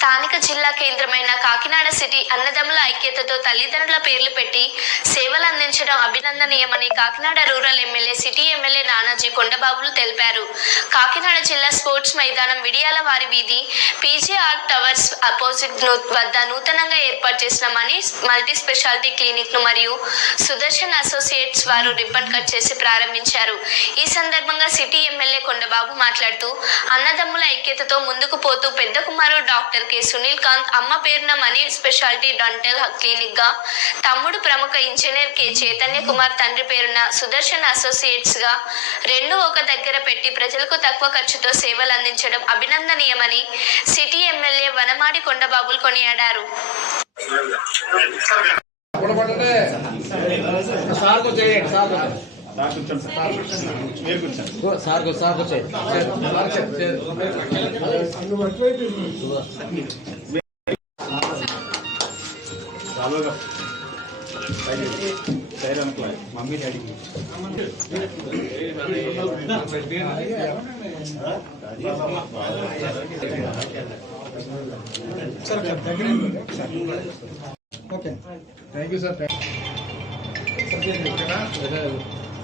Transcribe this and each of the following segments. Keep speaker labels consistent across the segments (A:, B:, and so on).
A: స్థానిక జిల్లా కేంద్రమైన కాకినాడ సిటీ అన్నదమ్ముల ఐక్యతతో తల్లిదండ్రుల పేర్లు పెట్టి సేవలు అందించడం అభినందనీయమని Kakinada rural MLA city MLA Nanaji కొండబాబులు తెలిపారు. కాకినాడ జిల్లా స్పోర్ట్స్ మైదానం విడియాల వారి వీధి పీజీఆర్ టవర్స్ అపోజిట్ వద్ద నూతనంగా ఏర్పాటు చేసిన మనీ మల్టీ స్పెషాలిటీ క్లినిక్ను మరియు సుదర్శన్ అసోసియేట్స్ వారు రిబ్బన్ కట్ చేసి ప్రారంభించారు. ఈ సందర్భంగా సిటీ ఎమ్మెల్యే కొండబాబు మాట్లాడుతూ అన్నదమ్ముల ఐక్యతతో ముందుకు పోతూ పెద్ద కుమారుడు డాక్టర్ కె సునీల్ కాంత్ అమ్మ పేరున మనీ స్పెషాలిటీ డెంటల్ క్లినిక్గా తమ్ముడు ప్రముఖ ఇంజనీర్ కె. చైతన్య కుమార్ తండ్రి పేరున సుదర్శన్ అసోసియేట్స్గా రెండు ఒక దగ్గర పెట్టి ప్రజలకు తక్కువ ఖర్చుతో సేవలు అందించడం అభినందనీయమని సిటీ ఎమ్మెల్యే వనమాడి కొండబాబులు కొనియాడారు.
B: గుణపడండి సార్ కూర్చోండి సార్
C: సార్ కూర్చోండి సార్ మీరు కూర్చోండి
B: సార్ సార్ కూర్చోండి
C: చాలుగా సైడ్ అనుకో mummy daddy
B: okay thank you sir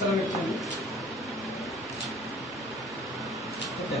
D: 사람의
B: 편. 어때?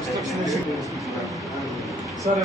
B: కూడా ఇచ్చుంటాను సరే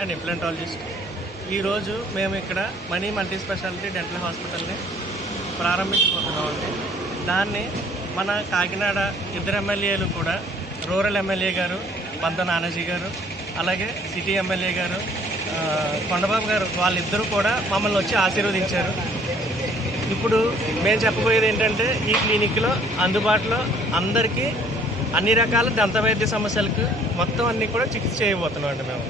E: అండ్ ఇంప్లాంటాలజిస్ట్. ఈరోజు మేము ఇక్కడ మనీ మల్టీ స్పెషాలిటీ డెంటల్ హాస్పిటల్ని ప్రారంభించబోతున్నామండి దాన్ని మన కాకినాడ ఇద్దరు ఎమ్మెల్యేలు కూడా రూరల్ ఎమ్మెల్యే గారు పంత నానాజీ గారు అలాగే సిటీ ఎమ్మెల్యే గారు కొండబాబు గారు వాళ్ళిద్దరూ కూడా మమ్మల్ని వచ్చి ఆశీర్వదించారు. ఇప్పుడు మేము చెప్పబోయేది ఏంటంటే ఈ క్లినిక్లో అందుబాటులో అందరికీ అన్ని రకాల దంత వైద్య సమస్యలకు మొత్తం అన్నీ కూడా చికిత్స చేయబోతున్నాం అండి మేము.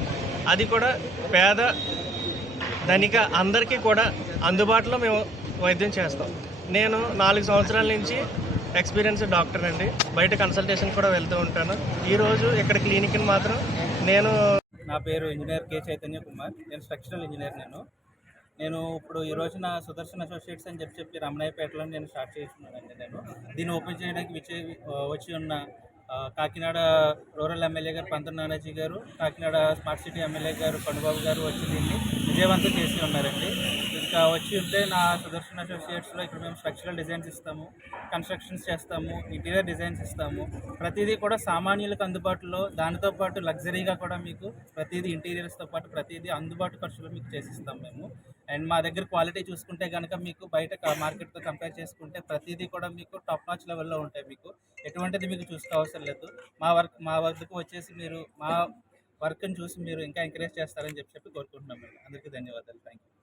E: అది కూడా పేద ధనిక అందరికీ కూడా అందుబాటులో మేము వైద్యం చేస్తాం. నేను నాలుగు సంవత్సరాల నుంచి ఎక్స్పీరియన్స్ డాక్టర్ అండి. బయట కన్సల్టేషన్ కూడా వెళ్తూ ఉంటాను. ఈరోజు ఇక్కడ క్లినిక్ని మాత్రం నేను
F: నా పేరు ఇంజనీర్ కే చైతన్య కుమార్. నేను స్ట్రక్చరల్ ఇంజనీర్ నేను. నేను ఇప్పుడు ఈ రోజున సుదర్శన్ అసోసియేట్స్ అని చెప్పి చెప్పి రమణయ్యపేటలో నేను స్టార్ట్ చేస్తున్నానండి నేను. దీన్ని ఓపెన్ చేయడానికి విచే వచ్చి ఉన్న కాకినాడ రూరల్ ఎమ్మెల్యే గారు పంత నానాజీ గారు కాకినాడ స్మార్ట్ సిటీ ఎమ్మెల్యే గారు పండుబాబు గారు వచ్చి దీన్ని విజయవంతం చేసి ఉన్నారండి. ఇంకా వచ్చి ఉంటే నా సుదర్శన్ అసోసియేట్స్లో ఇక్కడ మేము స్ట్రక్చరల్ డిజైన్స్ ఇస్తాము కన్స్ట్రక్షన్స్ చేస్తాము ఇంటీరియర్ డిజైన్స్ ఇస్తాము. ప్రతిదీ కూడా సామాన్యులకు అందుబాటులో దానితో పాటు లగ్జరీగా కూడా మీకు ప్రతిదీ ఇంటీరియర్స్తో పాటు ప్రతిదీ అందుబాటు ఖర్చులో మీకు చేసిస్తాం మేము. అండ్ మా దగ్గర క్వాలిటీ చూసుకుంటే కనుక మీకు బయట మార్కెట్తో కంపేర్ చేసుకుంటే ప్రతిదీ కూడా మీకు టాప్ నాచ్ లెవెల్లో ఉంటాయి మీకు. ఎటువంటిది మీకు చూసుకో అవసరం లేదు. మా వర్క్ మా వద్దకు వచ్చేసి మీరు మా వర్క్ని చూసి మీరు ఇంకా ఎంకరేజ్ చేస్తారని చెప్పి చెప్పి కోరుకుంటున్నాం అందరికీ ధన్యవాదాలు. Thank you